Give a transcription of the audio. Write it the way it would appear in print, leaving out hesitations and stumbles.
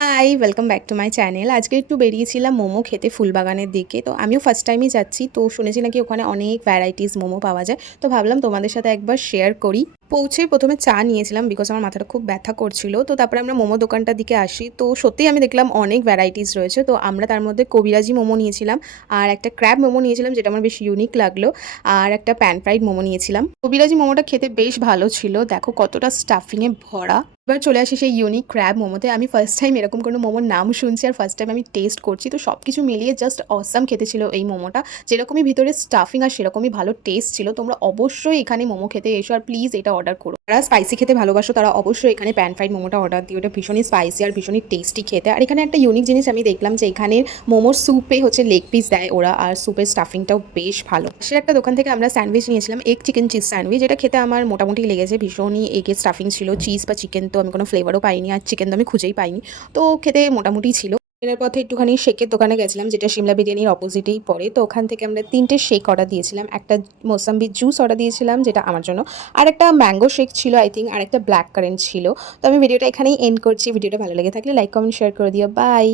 High, welcome back to my channel. আজকে একটু বেরিয়েছিলাম মোমো খেতে ফুলবাগানের দিকে। তো আমিও ফার্স্ট টাইমই যাচ্ছি। তো শুনেছি নাকি ওখানে অনেক ভ্যারাইটিস মোমো পাওয়া যায়। তো ভাবলাম তোমাদের সাথে একবার শেয়ার করি। পৌঁছেই ১ম এ চা নিয়েছিলাম বিকজ আমার মাথাটা খুব ব্যথা করছিল। তো তারপরে আমরা মোমো দোকানটার দিকে আসি। তো সত্যিই আমি দেখলাম অনেক ভ্যারাইটিস রয়েছে। তো আমরা তার মধ্যে কবিরাজি মোমো নিয়েছিলাম। আর একটা ক্র্যাব মোমো নিয়েছিলাম যেটা আমার বেশ ইউনিক লাগলো। আর একটা প্যান ফ্রাইড মোমো নিয়েছিলাম। কবিরাজি মোমোটা খেতে বেশ ভালো ছিল। দেখো কতটা স্টাফিংয়ে ভরা। এবার চলে আসি সেই ইউনিক ক্র্যাব মোমোতে। আমি ফার্স্ট টাইম এরকম কোনো মোমোর নাম শুনছি আর ফার্স্ট টাইম আমি টেস্ট করছি। তো সব কিছু মিলিয়ে জাস্ট অসাম খেতে ছিল এই মোমোটা। যেরকমই ভিতরে স্টাফিং আর সেরকমই ভালো টেস্ট ছিল। তোমরা অবশ্যই এখানে মোমো খেতে এসো আর প্লিজ এটা অর্ডার করো। যারা স্পাইসি খেতে ভালোবাসো তারা অবশ্যই এখানে প্যান ফ্রাইড মোমোটা অর্ডার দিও। ওটা ভীষণই স্পাইসি আর ভীষণই টেস্টি খেতে। আর এখানে একটা ইউনিক জিনিস আমি দেখলাম যে এখানের মোমোর স্যুপে হচ্ছে লেগ পিস দেয় ওরা, আর স্যুপের স্টাফিংটাও বেশ ভালো। সে একটা দোকান থেকে আমরা স্যান্ডউইচ নিয়েছিলাম, এগ চিকেন চিজ স্যান্ডউইচ। এটা খেতে আমার মোটামুটি লেগেছে। ভীষণই এগের স্টাফিং ছিল। চিজ বা চিকেন তো আমি কোনো ফ্লেভারও পাইনি, আর চিকেন তো আমি খুঁজেই পাইনি। তো খেতে মোটামুটি ছিল। এর পথে একটুখানি শেকের দোকানে গেছিলাম যেটা সিমলা বিরিয়ানির অপোজিটেই পড়ে। তো ওখান থেকে আমরা ৩টে শেক অর্ডার দিয়েছিলাম। একটা মোসাম্বির জুস অর্ডার দিয়েছিলাম যেটা আমার জন্য, আর একটা ম্যাঙ্গো শেক ছিল আই থিঙ্ক, আর একটা ব্ল্যাক কারেন্ট ছিল। তো আমি ভিডিওটা এখানেই এন্ড করছি। ভিডিওটা ভালো লেগে থাকলে লাইক কমেন্ট শেয়ার করে দিও। বাই।